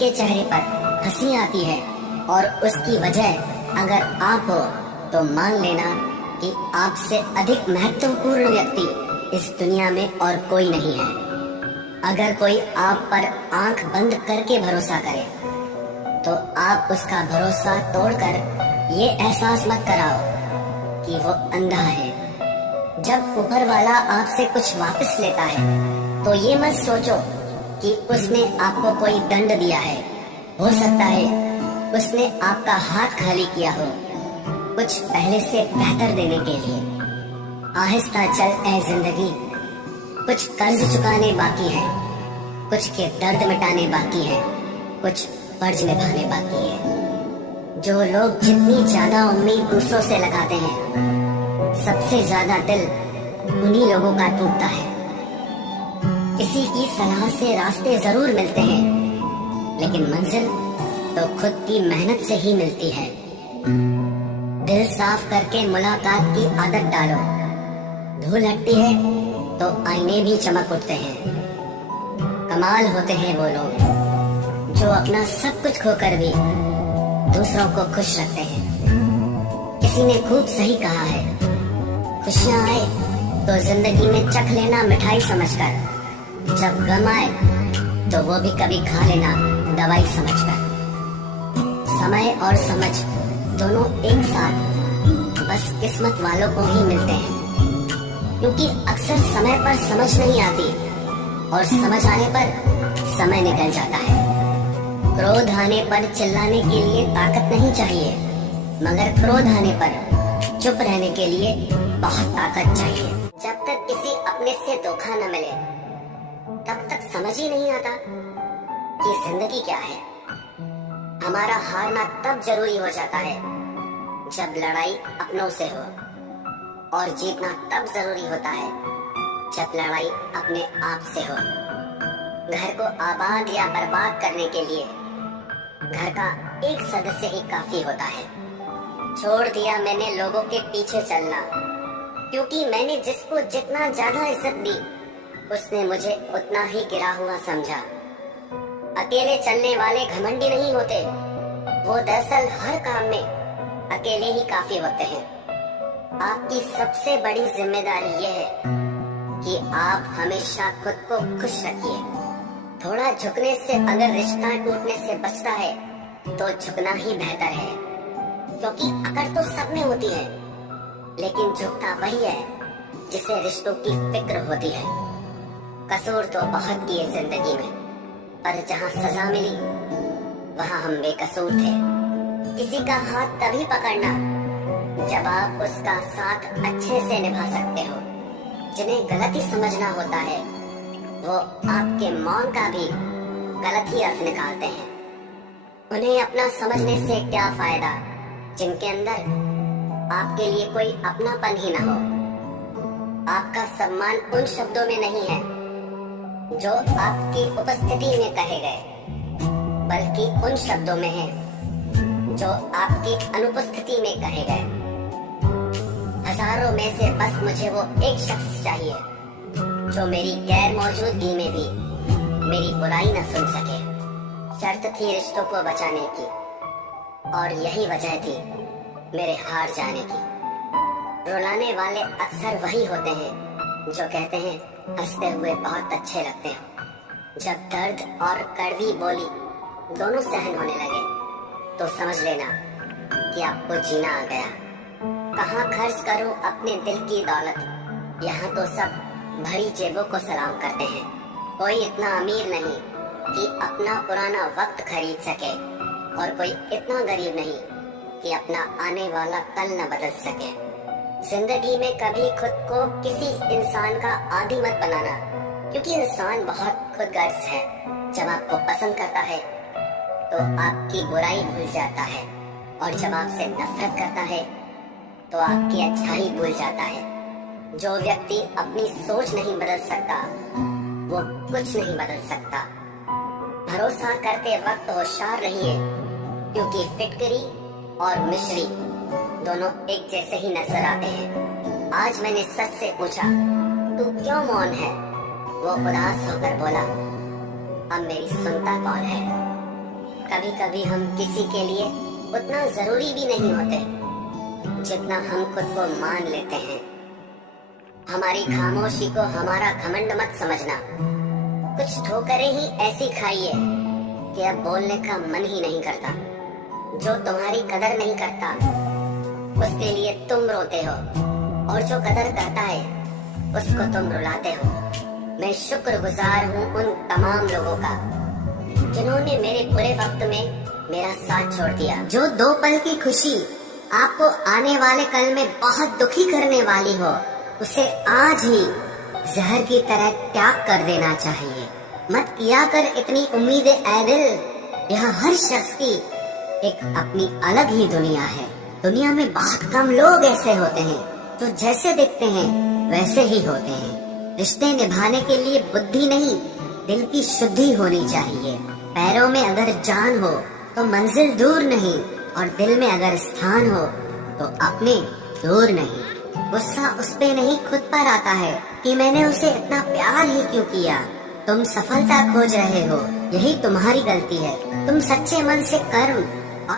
के चेहरे पर हंसी आती है और उसकी वजह अगर आप हो तो मान लेना कि आपसे अधिक महत्वपूर्ण व्यक्ति इस दुनिया में और कोई नहीं है। अगर कोई आप पर आंख बंद करके भरोसा करे तो आप उसका भरोसा तोड़कर ये एहसास मत कराओ कि वो अंधा है। जब ऊपर वाला आपसे कुछ वापस लेता है तो ये मत सोचो कि उसने आपको कोई दंड दिया है। हो सकता है उसने आपका हाथ खाली किया हो कुछ पहले से बेहतर देने के लिए। आहिस्ता चल ए जिंदगी, कुछ कर्ज चुकाने बाकी है, कुछ के दर्द मिटाने बाकी है, कुछ फर्ज निभाने बाकी है। जो लोग जितनी ज्यादा उम्मीद दूसरों से लगाते हैं सबसे ज्यादा दिल उन्हीं लोगों का टूटता है। किसी की सलाह से रास्ते जरूर मिलते हैं लेकिन मंजिल तो खुद की मेहनत से ही मिलती है। दिल साफ करके मुलाकात की आदत डालो। धूल हटती है तो आईने भी चमक उठते हैं। कमाल होते हैं वो लोग जो अपना सब कुछ खोकर भी दूसरों को खुश रखते हैं। किसी ने खूब सही कहा है, खुशियां आए तो जिंदगी में चख लेना मिठाई समझकर, जब गम आए तो वो भी कभी खा लेना दवाई समझकर। समय और समझ दोनों एक साथ बस किस्मत वालों को ही मिलते हैं, क्योंकि अक्सर समय पर समझ नहीं आती और समझ आने पर समय निकल जाता है। क्रोध आने पर चिल्लाने के लिए ताकत नहीं चाहिए, मगर क्रोध आने पर चुप रहने के लिए बहुत ताकत चाहिए। जब तक किसी अपने से धोखा न मिले तब तक समझ ही नहीं आता कि जिंदगी क्या है। हमारा हारना तब जरूरी हो जाता है जब लड़ाई अपनों से हो, और जीतना तब जरूरी होता है जब लड़ाई अपने आप से हो। घर को आबाद या बर्बाद करने के लिए घर का एक सदस्य ही काफी होता है। छोड़ दिया मैंने लोगों के पीछे चलना, क्योंकि मैंने जिसको जितना ज्यादा इज्जत दी उसने मुझे उतना ही गिरा हुआ समझा। अकेले चलने वाले घमंडी नहीं होते, वो दरअसल हर काम में अकेले ही काफी होते हैं। आपकी सबसे बड़ी जिम्मेदारी यह है कि आप हमेशा खुद को खुश रखिए। थोड़ा झुकने से अगर रिश्ता टूटने से बचता है तो झुकना ही बेहतर है, क्योंकि अकड़ तो सब में होती है लेकिन झुकता वही है जिसे रिश्तों की फिक्र होती है। कसूर तो बहुत किए जिंदगी में, पर जहाँ सजा मिली वहाँ हम बेकसूर थे। किसी का हाथ तभी पकड़ना जब आप उसका साथ अच्छे से निभा सकते हो। जिन्हें गलत ही समझना होता है वो आपके मौन का भी गलत ही अर्थ निकालते हैं। उन्हें अपना समझने से क्या फायदा जिनके अंदर आपके लिए कोई अपनापन ही ना हो। आपका सम्मान उन शब्दों में नहीं है जो आपकी उपस्थिति में कहे गए, बल्कि उन शब्दों में है जो आपकी अनुपस्थिति में कहे गए। हजारों में से बस मुझे वो एक शख्स चाहिए जो मेरी गैर मौजूदगी में भी मेरी बुराई न सुन सके। शर्त थी रिश्तों को बचाने की, और यही वजह थी मेरे हार जाने की। रुलाने वाले अक्सर वही होते हैं जो कहते हैं हंसते हुए बहुत अच्छे लगते हो। जब दर्द और कड़वी बोली दोनों सहन होने लगे तो समझ लेना कि आपको जीना आ गया। कहाँ खर्च करूं अपने दिल की दौलत, यहाँ तो सब भरी जेबों को सलाम करते हैं। कोई इतना अमीर नहीं कि अपना पुराना वक्त खरीद सके, और कोई इतना गरीब नहीं कि अपना आने वाला कल न बदल सके। जिंदगी में कभी खुद को किसी इंसान का आदी मत बनाना, क्योंकि इंसान बहुत खुदगर्ज है। जब आपको पसंद करता है तो आपकी बुराई भूल जाता है, और जब आपसे नफरत करता है तो आपकी अच्छाई भूल जाता है। जो व्यक्ति अपनी सोच नहीं बदल सकता वो कुछ नहीं बदल सकता। भरोसा करते वक्त होशियार रहिए, क्योंकि फिटकरी और मिश्री दोनों एक जैसे ही नजर आते हैं। आज मैंने सच से पूछा, तू क्यों मौन है? वो उदास होकर बोला, अब मेरी सुनता कौन है? कभी कभी हम किसी के लिए उतना जरूरी भी नहीं होते जितना हम खुद को मान लेते हैं। हमारी खामोशी को हमारा घमंड मत समझना। कुछ ठोकरें ही ऐसी खाइए कि अब बोलने का मन ही नहीं करता। जो तुम्हारी कदर नहीं करता उसके लिए तुम रोते हो, और जो कदर करता है उसको तुम रुलाते हो। मैं शुक्रगुजार हूँ उन तमाम लोगों का जिन्होंने मेरे बुरे वक्त में मेरा साथ छोड़ दिया। जो 2 पल की खुशी आपको आने वाले कल में बहुत दुखी करने वाली हो, उसे आज ही जहर की तरह त्याग कर देना चाहिए। मत किया कर इतनी उम्मीदें ऐ दिल। यहाँ हर शख्स की एक अपनी अलग ही दुनिया है। दुनिया में बहुत कम लोग ऐसे होते हैं जो जैसे दिखते हैं वैसे ही होते हैं। रिश्ते निभाने के लिए बुद्धि नहीं, दिल की शुद्धि होनी चाहिए। पैरों में अगर जान हो तो मंजिल दूर नहीं, और दिल में अगर स्थान हो तो अपने दूर नहीं। गुस्सा उस पे नहीं खुद पर आता है कि मैंने उसे इतना प्यार ही क्यों किया। तुम सफलता खोज रहे हो, यही तुम्हारी गलती है। तुम सच्चे मन से कर्म